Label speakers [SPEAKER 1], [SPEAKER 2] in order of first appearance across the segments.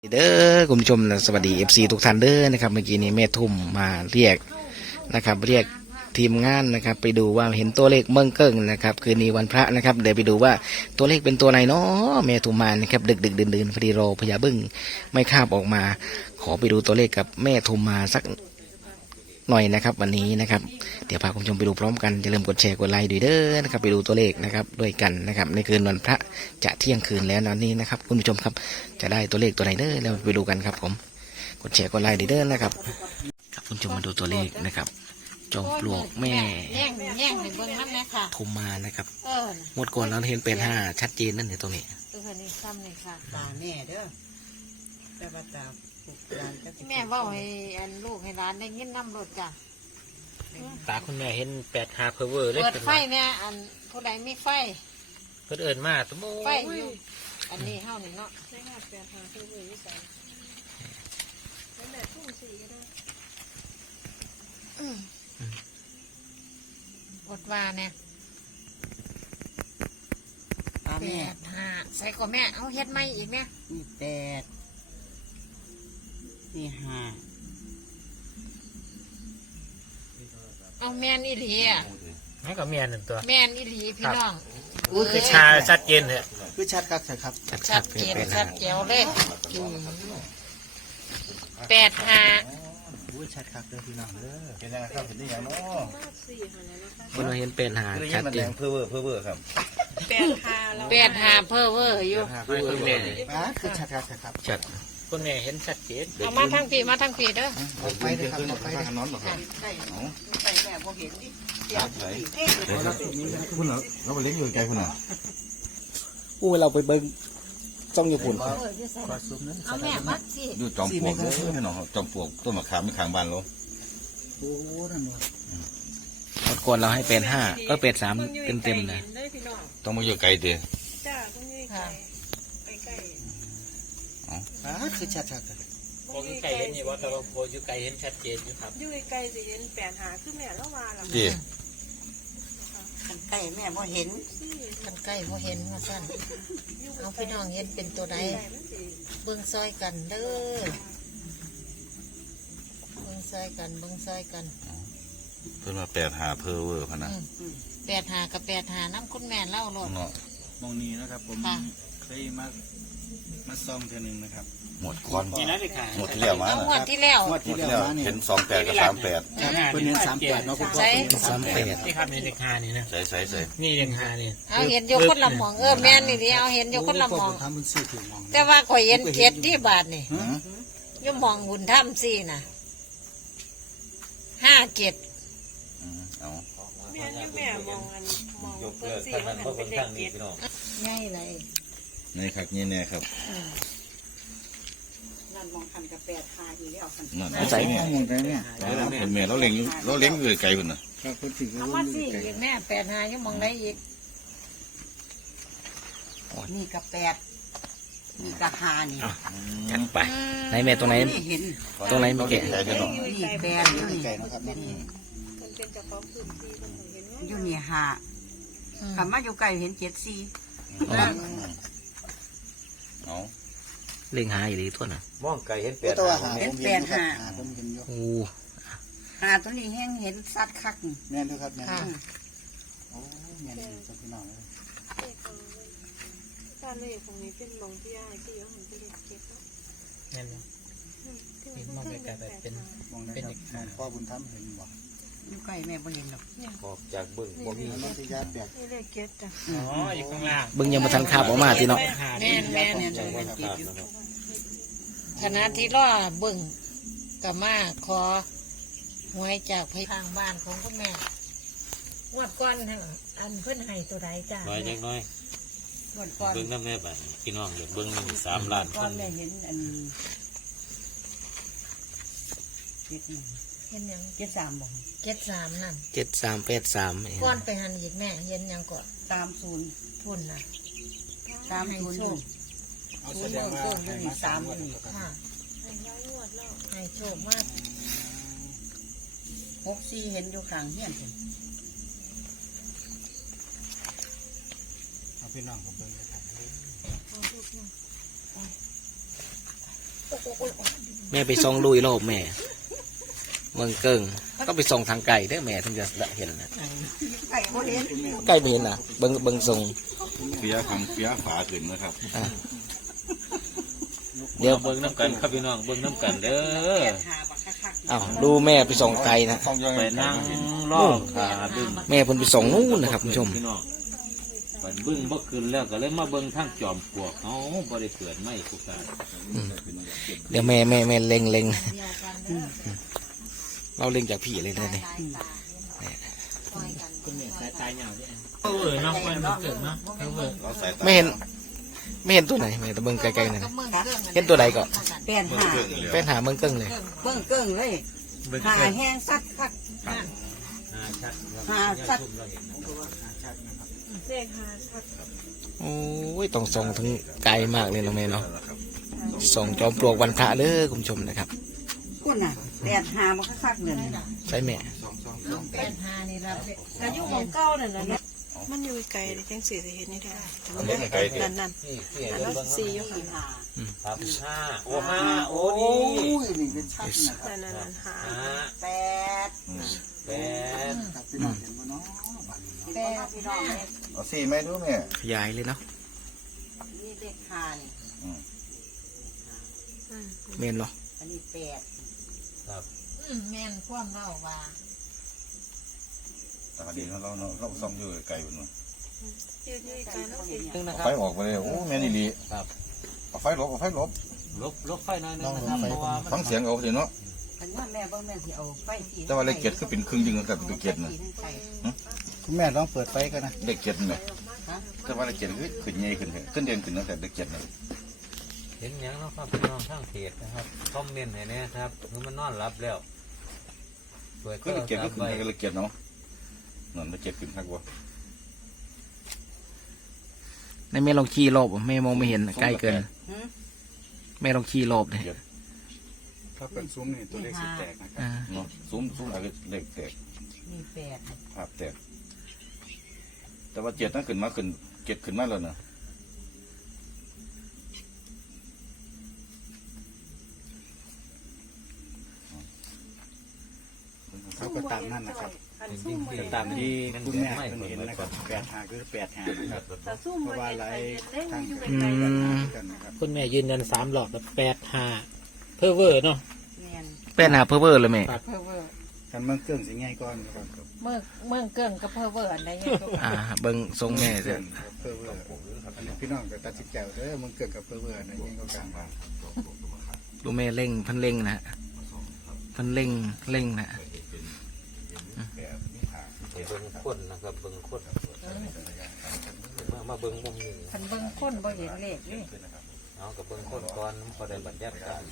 [SPEAKER 1] เด้อคุณผู้ชมนะสวัสดี FC ทุกท่านเด้อนะครับเมื่อกี้นี้แม่ทุ่มมาเรียกนะครับเรียกทีมงานนะครับไปดูว่าเห็นตัวเลขเมืองเกิ้งนะครับคืนนี้วันพระนะครับเดี๋ยวไปดูว่าตัวเลขเป็นตัวไหนเนาะแม่ทุ่มมานะครับดึกดื่นพอดีรอพญาบึ้งไม่คาบออกมาขอไปดูตัวเลขกับแม่ทุ่มมาสักหน่อยนะครับวันนี้นะครับเดี๋ยวพาคุณผู้ชมไปดูพร้อมกันอย่าลืมกดแชร์กดไลค์ด้วยเด้อนะครับไปดูตัวเลขนะครับด้วยกันนะครับในคืนวันพระจะเที่ยงคืนแล้วนะนี้นะครับคุณผู้ชมครับจะได้ตัวเลขตัวไหนเด้อเราไปดูกันครับผมกดแชร์กดไลค์ด้วยเด้อนะครับครับคุณผู้ชมมาดูตัวเลขนะครับจอมปลวกแม่
[SPEAKER 2] แย่งในเบื้องนั้นนะค่ะ
[SPEAKER 1] ทุ่มมานะครับ
[SPEAKER 2] นะ
[SPEAKER 1] หมดก่อนเราเห็นเป็น5ชัดเจนนั่นเนี่ยตรงนี้
[SPEAKER 2] นี่ซ้ำนี่ค่ะ
[SPEAKER 3] ตาแม่เด้อแต่ว่าตาปลุกหลานจะ
[SPEAKER 2] แม่ว่าให้อันลูกให้ร้านได้ยินน้ำรถจ้ะ
[SPEAKER 4] ตาคุณแม่เห็น8 5เพอเวอร์เลย
[SPEAKER 2] เปิดไฟเนี่ยอันผู้ใดไม่ไฟ
[SPEAKER 4] เพิ่นเอิ้นมาตะโม
[SPEAKER 2] ไฟอยู่อันนี้เฮานี่เนาะใช่ค่ะ8 5เพอเวอร์วิสัยแล้วแม่ทุ่ง4ก็ได้อดว่าเนี่ย
[SPEAKER 3] ตาแม่
[SPEAKER 2] 8 5ใส่ก็แม่เอาเฮ็ดไม่อีกเนี่ย
[SPEAKER 3] นี่8นี่5
[SPEAKER 2] เอาแม่นอีหลีอ่ะ
[SPEAKER 4] มันก็เมียน1ตัว
[SPEAKER 2] แม่นอีหลีพี่น้อง
[SPEAKER 4] คือชาชัดเจนเหรอ
[SPEAKER 1] คือชัดครับครับ
[SPEAKER 2] ชัดเจนชัดเจียวเลย8 5
[SPEAKER 1] ชัดครับเด้อพี่น้องเด้อ
[SPEAKER 5] เป็นยังไงครับเห็นได้ยังเนาะ
[SPEAKER 1] คนเราเห็นเป็น5ชัดเจน
[SPEAKER 5] เพื่อเวอร์ครับ
[SPEAKER 2] 8 5เพอเวอร์อยู่
[SPEAKER 4] คุณแม่
[SPEAKER 1] คือชัดครับครับชัด
[SPEAKER 4] คุณแม่เห็นชัดเจน
[SPEAKER 2] เอามาทางพี่เด้อ
[SPEAKER 5] ไปเลยครับไปทางนอนหรอครับ
[SPEAKER 3] ใส่แม่บ่เห็นดิ
[SPEAKER 5] คุณเหรอเราไปเลี้ยงอยู่ไกลคุณเหรอ
[SPEAKER 1] อู้เราไปเบิ้งจ้องญี่ปุ่น
[SPEAKER 2] เอาแม่มัดสิ
[SPEAKER 5] อยู่จอมปลวกเลยนี่เนาะจอมปลวกต้นมะขามไม่ขางบ้านเรา
[SPEAKER 3] โอ้นั่นบ่
[SPEAKER 1] หมดก่อนเราให้เป็น5ก็เป็น3เต็มนะ
[SPEAKER 5] ต้องมาอยู่ไกลเด้อ
[SPEAKER 2] จ้าต้องอยู่ไกลใกล้
[SPEAKER 1] คือชัดครับ
[SPEAKER 4] พออยู่ไกลเห็นนี่ว่าแต่ว่าพออยู่ไกลเห็นชัดเจนอยู่ครับ
[SPEAKER 2] อยู่ไกลสิเห็น8 5คือแม่แล้วว่าล่ะ
[SPEAKER 5] ดิ
[SPEAKER 3] คันใกล้แม่บ่เห็น
[SPEAKER 2] กันใกล้บ่เห็นว่าซั่นเอาพี่น้องเห็นเป็นตัวใดเบิ่งซอยกันเด้อเบิ่งซอยกัน
[SPEAKER 5] เพิ่นมา8 5เพอเวอร์พะนะ
[SPEAKER 2] 8 5กับ8 5น้ำคุณแม่เล่าโลด
[SPEAKER 6] มองนี้นะครับผมเคยมาซ่องเท่านึงนะครับ
[SPEAKER 5] หมดก่อนหมดที่แล้วมา
[SPEAKER 2] หมดที่แล้ว
[SPEAKER 5] เห็น28กับ38
[SPEAKER 6] เพิ่นเห็น38เนาะคุณพ่อ
[SPEAKER 4] 38นี่ครับในเลข5นี่นะ
[SPEAKER 5] ใส่
[SPEAKER 4] นี่เลข5นี่
[SPEAKER 2] เอาเห็นอยู่คนละหม่องแม่นนี่ดิเอาเห็นอยู่คนละหม่องแต่ว่าข่อยเห็น7ที่บาทนี่อยู่หม่องหุ่นถ้ำซี่น่ะ5 7
[SPEAKER 5] เอา
[SPEAKER 2] แม่นี่แม่มองเพิ่นซี่ว่ามันเป็นเลข7ง่ายเลย
[SPEAKER 5] นี่ครับนี่แน่ครับ
[SPEAKER 3] นั่นมองคันกับ8 5อีแล้วคัน
[SPEAKER 5] นั่นใส่เนี่ยคนแม่เราเลี้ยงอยู่ไกลพุ่นน่ะ
[SPEAKER 2] เอามาสิแม่8 5ยังมองได้อีก
[SPEAKER 3] นี่กับ8นี่กับ5นี่
[SPEAKER 1] จัดไปไหนแม่ตรงไหนตรงไหนไม่แก่
[SPEAKER 3] นี่8อยู่นี่นะครับนี่อยู่นี่5คันมาอยู่ไกลเห็น7 4
[SPEAKER 5] เอา
[SPEAKER 1] เล่งหาอยู่ดีทั่วน่ะ
[SPEAKER 4] มองไกลเห็น8
[SPEAKER 3] เห็น8 5
[SPEAKER 6] ผมเห็นอยู่
[SPEAKER 1] โอ้
[SPEAKER 3] ตัวนี้แห้งเห็นสัตว์คัก
[SPEAKER 6] แม่นด้วยครับแม่นโอ้แม่นตัวพี่น้องเลย
[SPEAKER 2] ถ้าเลขของนี้เป็นมองที่อ้ายที่ยังมันเป็นเลข7
[SPEAKER 4] แม่นนี่มองไกลแบบเป็น
[SPEAKER 6] พ่อบุญธรรมเห็นบ่
[SPEAKER 3] อยู่ใกล้แม่บ่เห็นหรอก
[SPEAKER 4] ออกจากบึ้งบ่มี
[SPEAKER 6] มันสิยาแปลก
[SPEAKER 2] เลข7จ้ะ
[SPEAKER 4] อ๋ออยู่ข้างล่าง
[SPEAKER 1] บึ้งยังบ่ทันคาบออกมาติเนาะ
[SPEAKER 2] แม่นขณะที่รอเบิ่งก็มาขอหวยจากทางบ้านของคุณแม่งวดก่อนอันเพิ่นให้ตัวใดจ้ะ
[SPEAKER 4] น้อยจังน้อย
[SPEAKER 3] งวดก่อน
[SPEAKER 4] เบิ่งนำแม่บัดพี่น้องอยากเบิ่ง3 ล้าน
[SPEAKER 3] คนแม่เห็นอัน
[SPEAKER 2] เห็นยัง
[SPEAKER 3] 73บ่
[SPEAKER 2] 73นั่น
[SPEAKER 1] 7383
[SPEAKER 2] ก่อนไปหันอีกแม่เห็นยังก่อน
[SPEAKER 3] 30
[SPEAKER 2] พุ่นน่ะ
[SPEAKER 3] 30
[SPEAKER 6] เอาแสดงว่าให้มา3นี่
[SPEAKER 2] ค่ะให้โชคมาก
[SPEAKER 3] 64เห็นอยู่ข้างเฮียนพุ่น
[SPEAKER 6] เอาพี่น้องผมเบิ่งนะครับ
[SPEAKER 1] แม่ไปส่องลุยโลบแม่เมืองเกิงก็ไปส่องทางไก่ได้อแม่ถึงจะเห็นนะ
[SPEAKER 3] ไก่โมเดล
[SPEAKER 1] ไก่ไม่เห็นนะเบิ่งส่ง
[SPEAKER 5] เฟี้ยคำเฟี้ยฝาขึ้นนะครับ
[SPEAKER 1] อ่ะ
[SPEAKER 4] เดี๋ยวเบิ่งน้ำกันครับพี่น้องเบิ่งน้ำกันเด้อ
[SPEAKER 1] อ้าวดูแม่ไปส่องไก่นะ
[SPEAKER 5] ต้องยัง
[SPEAKER 4] ไป
[SPEAKER 5] ไง
[SPEAKER 4] นั่งรอบขาดึง
[SPEAKER 1] แม่เพิ่นไปส่องนู่นนะครับคุณผู้ชม
[SPEAKER 4] พี่น้องไปเบิ่งบ่ขึ้นแล้วก็เลยมาเบิ่งทางจอมปลวกเอาบ่ได้เกิดไม่ทุกการ
[SPEAKER 1] เดี๋ยวแม่เล็งเราเล็งจากพี่เลยนะเนี่ย
[SPEAKER 4] น้องมันเกิดเนาะ
[SPEAKER 5] เราใส่ตา
[SPEAKER 1] ไม่เห็นตัวไหนแม่แต่เบิ่งไกลๆหน่อยนะเห็นตัวใดก่อน
[SPEAKER 3] เปลี่ยนหา
[SPEAKER 1] เป็นหาเบิ่งเกิ้งเลย
[SPEAKER 3] เบิ้งเกิ้งเลยหาแห้งสักคักหาสัก
[SPEAKER 1] โอ้ยต้องส่องถึงไกลมากเลยนะแม่เนาะส่องจอมปลวกวันพระเด้อคุณผู้ชมนะครับ
[SPEAKER 3] คุณน่ะเปลี่ยนหามันคักๆเลย
[SPEAKER 1] ใช่แม่
[SPEAKER 2] 85นี่รับ
[SPEAKER 7] อายุของเก้านั่นน่ะมันอยู่ไกลเลยจังสีสิเห็นนี่ได้นั่นอันนั้นสี่อยู่ค่ะ
[SPEAKER 4] ครับ5โอ้5โอ้นี่
[SPEAKER 3] นี่เป็นชัดนะ
[SPEAKER 7] นั่นหา
[SPEAKER 3] แปด
[SPEAKER 4] 8
[SPEAKER 5] เอาสี่แม่ดูแม่
[SPEAKER 1] ขยายเลยเนาะ
[SPEAKER 3] นี่เลขหานี่
[SPEAKER 1] เมนเหรอ
[SPEAKER 3] อันนี้แปด
[SPEAKER 2] แม่นความเล่าว่า
[SPEAKER 5] ตาดีเราซ่อมอยู่ไกลบนนู้น
[SPEAKER 7] ยืดไกลแล้วสิ
[SPEAKER 5] ไฟออกไปเลยโอ้แม่นี่ดี
[SPEAKER 4] ครับ
[SPEAKER 5] เอาไฟลบ
[SPEAKER 4] ลบไฟหน่อยนึงนะครับเพราะว่ามัน
[SPEAKER 5] ฟังเสียงเอาสิเนาะ
[SPEAKER 3] อันว่าแม่บ่แม่สิเอาไฟสี
[SPEAKER 5] แต่ว่าเลขเจ็ดก็เป็นครึ่งยิงกับเลขเจ็ดนะ
[SPEAKER 6] คุณแม่ลองเปิดไฟกันนะ
[SPEAKER 5] เลขเจ็ดเนี่ยแต่ว่าเลขเจ็ดก็ขึ้นใหญ่ขึ้นขึ้นเด่นขึ้นตั้งแต่เลขเจ็ดเนี่ย
[SPEAKER 4] เห็นหยังเนาะครับพี่น้องทางเพจนะครับคอมเมนต์ให้แน่ครับคือมันนอนหลับแล้วเปิด
[SPEAKER 5] ก็เลขเจ็ดก็ขึ้น
[SPEAKER 4] ไว้
[SPEAKER 5] ให้เลขเจ็ดเนาะนั่นเลขเจ็ดขึ้นทักว่า
[SPEAKER 1] ในแม่ลองขี้รอบแม่มองไม่เห็นใกล้เกินแม่ลองขี้รอบเลย
[SPEAKER 6] ถ้าเป็นซุ้มนี่ตัวเลขสิแตกนะครับ
[SPEAKER 1] อ่า
[SPEAKER 5] เนาะซุ้มอะไรเลขแตก
[SPEAKER 3] มีแปด
[SPEAKER 5] ภาพแตกแต่ว่าเจ็ดนั่นขึ้นมาขึ้นเจ็ดขึ้นมาแล้วนะ
[SPEAKER 6] เขาก็ตามนั่นนะครับ
[SPEAKER 7] อันซุ่ม
[SPEAKER 6] ก็ตามที่คุณแม่เป็นเห็นนะครับ8 หาคือ8 หานะครับ
[SPEAKER 7] แต่ซุ่ม
[SPEAKER 6] เพราะว่าหลาย
[SPEAKER 7] เล่น
[SPEAKER 6] ทาง
[SPEAKER 7] อยู่
[SPEAKER 6] กั
[SPEAKER 7] ไกล
[SPEAKER 6] น
[SPEAKER 7] ๆ
[SPEAKER 6] กันนะครับ
[SPEAKER 8] คุณแม่ยืนยัน3 หลอดแบบ85เพ้อเวอร์เนาะ
[SPEAKER 3] แม่น
[SPEAKER 1] เป็นหาเพอเวอร์เลยแม่
[SPEAKER 2] เพ้อเวอร์
[SPEAKER 6] กันเมืองเกิ้งสิง่ายก่อนนะครับ
[SPEAKER 2] เมืองเกิงกับเพ้อเวอร์อันใดเนี่ย
[SPEAKER 1] อ่าเบิ่งทรงแม่
[SPEAKER 6] เกิ้
[SPEAKER 1] เด้อง
[SPEAKER 6] กับเพื่อเวอร์อันนี้พี่น้องก็ตัดสินใจเด้อเมืองเกิ้งกับเพื่อเวอร์นะยิ่งก็กันว่า
[SPEAKER 1] ดูแม่เร่งเพันเร่งนะเพันเร่งนะ
[SPEAKER 4] เบิ่งคนนะครับเบิ่งคนมาเบิ่งมุมนี้
[SPEAKER 2] คันเบิ่งคนบ่เห็นเลขนี่
[SPEAKER 4] เอากับเบิ่งคนก่อนพอได้บรรยากาศ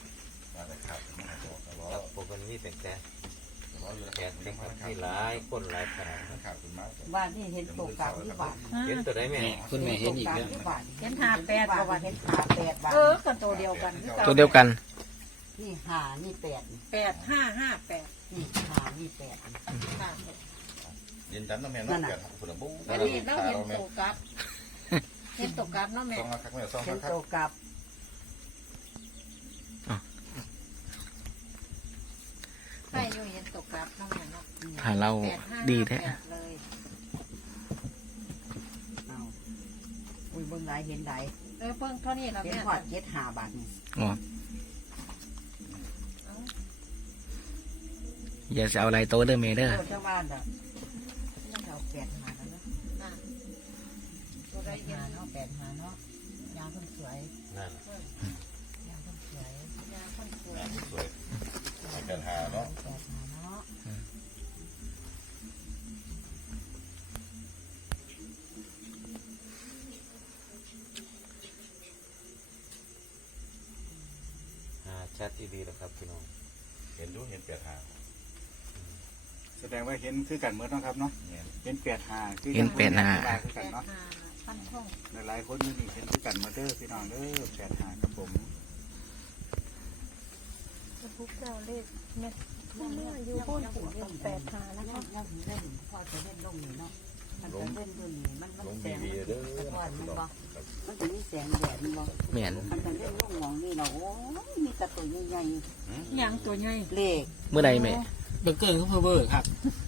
[SPEAKER 4] ครับพวกมันมีแต่แขกเด็กครับที่หลายคนหลายขนาดนะครับ
[SPEAKER 3] บ้านนี่เห็นโตกลางที่บ้าน
[SPEAKER 4] เห็นตัวได้ไหม
[SPEAKER 8] คุณแม่เห็นอีกแล้ว
[SPEAKER 2] เห็น58ก็ว่า
[SPEAKER 3] เห็นหาแปดบาท
[SPEAKER 2] ก็ตัวเดียวกันคือ
[SPEAKER 1] ตัวเดียวกัน
[SPEAKER 3] นี่หานี่แปด
[SPEAKER 2] 8558
[SPEAKER 3] นี่หานี่แปด
[SPEAKER 2] ค่ะ
[SPEAKER 5] เย็นจันทร์นะแม่เนาะแปดคนละบุ๊
[SPEAKER 2] อันนี้เราเห็นตกกับเห็นตกกับเนาะแม่
[SPEAKER 5] ซ่องมาคักแม่ซ่อง
[SPEAKER 3] เห็
[SPEAKER 5] มาน คัก
[SPEAKER 3] โตกับ
[SPEAKER 2] ใช่อยู่เห็นตกกับเนาะแม่เนาะ
[SPEAKER 1] หาเราดีแท้
[SPEAKER 2] เลย
[SPEAKER 3] เอาอุ้ยเบิ่งหลายเห็นหลาย
[SPEAKER 2] เพิ่งเท่านี้แล้ว
[SPEAKER 3] เห็น
[SPEAKER 2] แม่
[SPEAKER 3] พอดเจ็ดหาบาทนี่
[SPEAKER 1] อ๋ออย่าจะเอาอะไรโตเด้อแม่เด้อ
[SPEAKER 3] โตเจ้าบ้านอ่ะนี่เอาแปดหาแล้วเนาะ
[SPEAKER 2] ตัวใด
[SPEAKER 3] แปด
[SPEAKER 2] เห็น
[SPEAKER 3] หาเนาะแปดหาเนาะยางคนสวย
[SPEAKER 4] นั่น
[SPEAKER 3] ยางคนสวย
[SPEAKER 2] ยาคนสวย
[SPEAKER 5] สวยแปดหาเนาะ
[SPEAKER 3] แปดหาเนาะ
[SPEAKER 4] ชัดอีดีแล้วครับพี่น้อง
[SPEAKER 5] เห็นดูเห็นแปดหา
[SPEAKER 6] แสดงว่าเห็นคือกันเมื่อต้องครับเนาะ
[SPEAKER 5] เนี่ย
[SPEAKER 6] เห็น8 หาคือ
[SPEAKER 1] เห็น8 หา
[SPEAKER 6] คือกันเนาะ
[SPEAKER 2] พันท่อง
[SPEAKER 6] หลายๆคนนี่เห็นคือกันมาเด้อพี่น้องเด้อ8 หาครับผม
[SPEAKER 7] ทุกเจ้าเลขแม่อยู่บนถึง8 หาแล้ว
[SPEAKER 3] ย่ำเล่นพอจะเล่นลงนี่เนาะมันจะเล่นดูนี่มันแสงมันสะท้อนมันบ่มันจะมีแสงแดดมันบ่
[SPEAKER 1] แม่น
[SPEAKER 3] มันจะเล่นลงมองนี่เราโอ้ยตัวใหญ่
[SPEAKER 2] ยังตัวใหญ่
[SPEAKER 3] ๆเลข
[SPEAKER 1] เมื่อใดแม่
[SPEAKER 8] เบอร์เกอร์ก็เพอร์เวอร์ครับ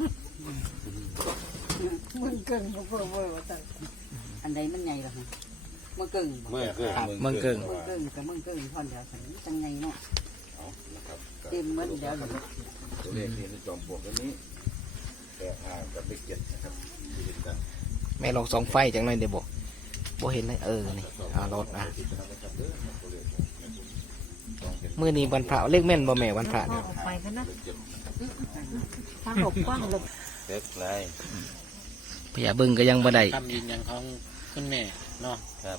[SPEAKER 2] มันเกินก็เพิ่มเวอร์ว่าจัง
[SPEAKER 3] อันใดมันใหญ่ล่ะฮะมึงเกิ่งบ่
[SPEAKER 5] เมื่อเกิง
[SPEAKER 1] เมืองเกิง
[SPEAKER 3] มึงเกิ่งกับมึงเกิ่งพอนเดียวกันจังไงเนาะ
[SPEAKER 5] เอานะครับ
[SPEAKER 3] เต็มเหมือนเดียวเลย
[SPEAKER 5] ตัวเลขที่ในจอมปลวกตัวนี้8 5กับเลข7นะครับที่เห็นกัน
[SPEAKER 1] แม่ลองส่องไฟจังหน่อยเดี๋ยวบอกบ่เห็นเลยนี่รถมื้อนี้วันพระเลขแม่นบ่แม่วันพระเนี่ย
[SPEAKER 2] ออกไปกันนะทางหลบกว้างหลบ
[SPEAKER 5] เด็กไร
[SPEAKER 1] พญาบึ้งก็ยังบ่ได้
[SPEAKER 8] คำยืนยันของคุณแม่เนาะ
[SPEAKER 5] ครับ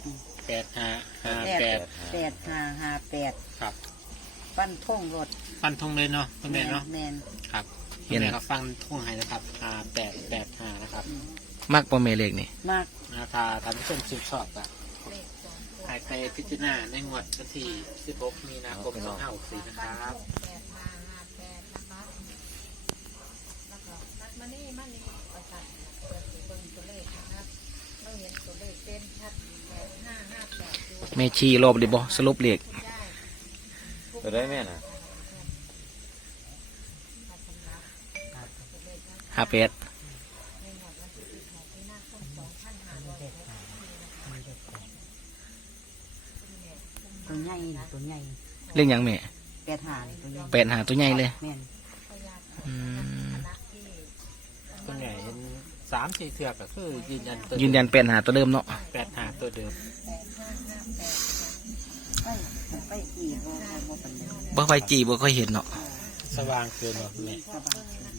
[SPEAKER 8] 8558 ครับ
[SPEAKER 3] ปั้นท่งรถ
[SPEAKER 8] ฟันธงเลยเนาะคุณแม่เนาะ
[SPEAKER 3] แมน
[SPEAKER 8] ครับคุณแม่ก็ฟังธงให้นะครับ5885นะครับ
[SPEAKER 1] มักบ่แม่เลขนี่
[SPEAKER 3] มาก
[SPEAKER 8] ถ้าท่านผู้ชมชื่นชอบอะให้ไปพิจารณาในงวดวันที่16 มีนาคม 2564นะครับ
[SPEAKER 2] มานี่ประจัดเปิดเบิ่งตัวเลขนะครับเราเห็นตัวเลขเป็นชัด8558ดู
[SPEAKER 1] แม่ชี้รอบดิบ่สรุปเลข
[SPEAKER 5] ไปได้แม่น่ะ
[SPEAKER 1] 58
[SPEAKER 3] ตัวใหญ่นะตัวใหญ่
[SPEAKER 1] เลขหยังแม่
[SPEAKER 3] 8 5ตัวใหญ่
[SPEAKER 1] 8หาตัวใหญ่เลย
[SPEAKER 3] แมน
[SPEAKER 1] อืม
[SPEAKER 8] คุณแม่เห็น3-4 เทือกก็คือยืนยันตัว
[SPEAKER 1] ยืนยัน8หาตัวเดิมเนาะ
[SPEAKER 8] 85ตัวเดิม
[SPEAKER 3] ไปกี่บ่เป็น
[SPEAKER 1] บ่ไฟจีบ่ค่อยเห็นเนาะ
[SPEAKER 8] สว่างเกินเนาะแม่
[SPEAKER 3] ขัน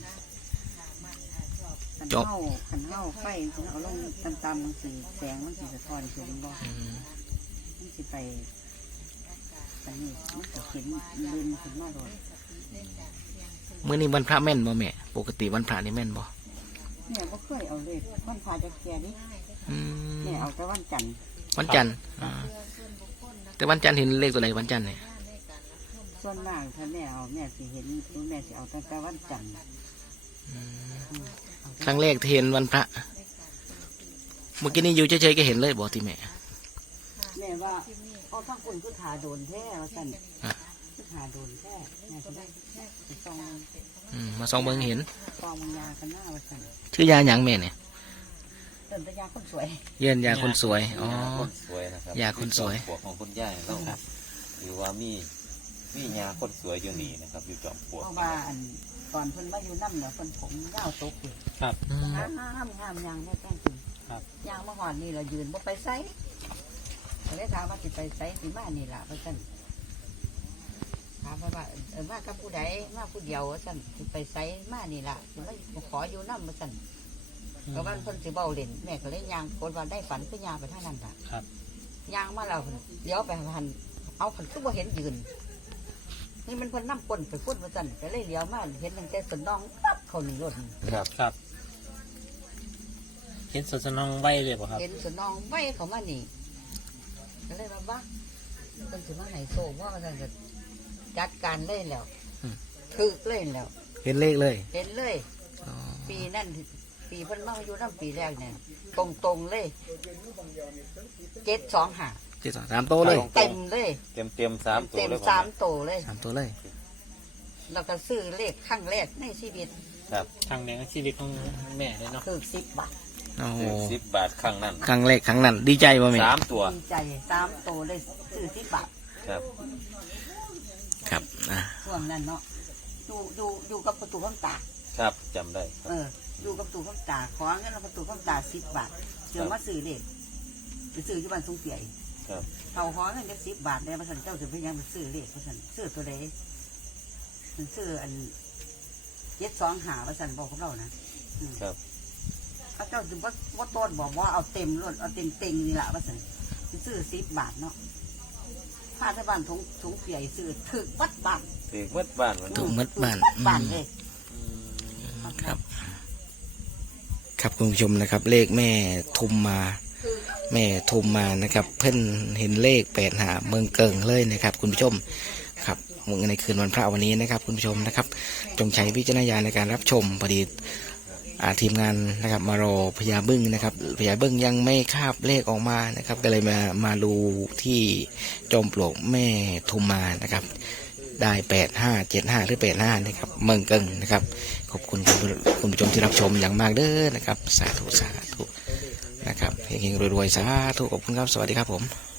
[SPEAKER 3] เฮาไฟเอาลงตามๆมันสีแสงมันสีสะท้อนเห็นบ่
[SPEAKER 1] อืม
[SPEAKER 3] มันสิไปอันนี้มันสิเห็นลืมขึ้นมาโดย
[SPEAKER 1] มื้อนี้วันพระแม่นบ่แม่ปกติวันพระนี่แม่นบ่
[SPEAKER 3] เนี่ยบ่เคยเอาเลยวันพาจะแก่นี่
[SPEAKER 1] อืม
[SPEAKER 3] เนี่ยเอาแต่วันจันทร์
[SPEAKER 1] วันจันทร์แต่วันจันทร์เห็นเลขตัวไหนวันจันทร์เนี่ย
[SPEAKER 3] ส่วนมากถ้าแม่เอาแม่สิเห็นแม่สิเอาตั้งแต่วันจันทร์
[SPEAKER 1] ครั้งแรกที่เห็นวันพระเมื่อกี้นี่อยู่เฉยๆก็เห็นเลยบอกที่แม่
[SPEAKER 3] แม่ว่าเอาทั้งคนคือขาโดนแท้ว่าซั่น
[SPEAKER 1] อ่ะ
[SPEAKER 3] คือขาโดนแท้แม่สิได้ไปส่อง
[SPEAKER 1] มาส่องเบิ่งเห็น
[SPEAKER 3] กองยากันหน้าว่าซั่น
[SPEAKER 1] ชื่อยาหยังแม่เนี่ย
[SPEAKER 3] เติมตะยาคนสวย
[SPEAKER 1] เยี่ยนยาคนสวยอ๋อ
[SPEAKER 4] คนสวยนะครับ
[SPEAKER 1] ยาคนสวย
[SPEAKER 4] ปลวกของคุณย่าเราหรือว่ามียาคนสวยอยู่นี่นะครับอยู่จอมปลวก
[SPEAKER 3] เพราะว่าอันก่อนเพิ่นมาอยู่นำเนี่ยเพิ่นผมยาวตกอยู่
[SPEAKER 8] ครับ
[SPEAKER 1] อืม
[SPEAKER 3] งามยางแม่แป้งกิน
[SPEAKER 8] ครับ
[SPEAKER 3] ยางมาหอดนี่เรายืนบ่ไปไสก็เลยถามว่าสิไปไสสิมานี่ล่ะว่าซั่นถามว่ามากับผู้ใดมาผู้เดียวว่าซั่นสิไปไสมานี่ล่ะสิมาขออยู่นำว่าซั่นก็ว่าเพิ่นสิเว้าเล่นแม่ก็เลยย่างคนว่าได้ฝันคือย่างไปทางนั้นล่ะ
[SPEAKER 8] ครับ
[SPEAKER 3] ย่างมาแล้วเพิ่นเดี๋ยวไปหันเอาเพิ่นคือบ่เห็นยืนนี่มันเพิ่นนำก้นไปพุ่นว่าซั่นก็เลยเลี้ยวมาเห็นตั้งแต่สนน้องปั๊บเข้านี่รถนี่
[SPEAKER 4] ครับ
[SPEAKER 8] ครับ เห็นสนองไว้เลยป่ะครับ
[SPEAKER 3] เห็นสนน้องไว้เข้ามานี่ก็เลยว่าเพิ่นสิมาให้โซ่ว่าซั่นก็จัดการเล่นแล้วถึกเล่นแล้ว
[SPEAKER 1] เห็นเลขเลย
[SPEAKER 3] เห็นเลย
[SPEAKER 1] อ๋อ
[SPEAKER 3] ปีนั่นปีเพิ่นมาอยู่นำปีแรกเนี่ยตรงๆเลย725
[SPEAKER 1] เจ็ดสองสามโตเลย
[SPEAKER 3] เต็มเลย
[SPEAKER 4] เต็ม3ตัว
[SPEAKER 3] เต็ม
[SPEAKER 4] เลย
[SPEAKER 3] 3โตเลย
[SPEAKER 1] สามตัวเลย
[SPEAKER 3] แล้วก็ซื้อเลขครั้งแรกในชีวิต
[SPEAKER 4] ครับ
[SPEAKER 8] ทางแนวชีวิตของแม่เลยเนาะ
[SPEAKER 3] คือ10 บาท
[SPEAKER 1] โอ้โห
[SPEAKER 4] 10 บาทครั้งนั้น
[SPEAKER 1] ครั้งแรกครั้งนั้นดีใจบ่แม่
[SPEAKER 4] 3 ตัว
[SPEAKER 3] ดีใจ3โตเลยซื้อ10 บาท
[SPEAKER 4] ครับ
[SPEAKER 1] ครับ
[SPEAKER 3] ช่วงนั้นเนาะอยู่กับประตูข้างตา
[SPEAKER 4] ครับจำได้ครับ
[SPEAKER 3] อยู่กับประตูข้างตาขอเงินประตูข้างตา10 บาทเชื่อมาซื้อเลขไปซื้ออยู่บ้านสงเปีย
[SPEAKER 4] ครับ
[SPEAKER 3] เขาขอเงินจะ10 บาทได้มาสั่นเจ้าถึงพยายามมาซื้อเลขมาสั่นซื้อตัวใดมันซื้ออัน725มาสั่นบอกกับเรานะครับ เขาเจ้าถึงว่าต้นบอกว่าเอาเต็มรถเอาเต็มนี่แหละมาสั่นซื้อ10 บาทเนาะพาที่บ้านสงเปียซื้อถึกวัดบาท
[SPEAKER 4] ถือเมื่อบ้านวัน
[SPEAKER 1] ถู
[SPEAKER 4] นี้
[SPEAKER 1] กมัดบ้าน
[SPEAKER 3] บ้านเลย
[SPEAKER 1] ครับ ครับคุณผู้ชมนะครับ เลขแม่ทุมมานะครับ เพิ่นเห็นเลข8หาเมืองเกิงเลยนะครับ คุณผู้ชมครับในคืนวันพระวันนี้นะครับ คุณผู้ชมนะครับ จงใช้วิจารณญาณในการรับชมพอดีทีมงานนะครับมารอพญาบึ้งนะครับพญาบึ้งยังไม่คาบเลขออกมานะครับก็เลยมาดูที่จอมปลวกแม่ทุมมานะครับได้8575หรือ85นะครับเมืองเกิงนะครับขอบคุณคุณผู้ชมที่รับชมอย่างมากเด้อนะครับสาธุนะครับเฮงๆรวยๆสาธุขอบคุณครับสวัสดีครับผม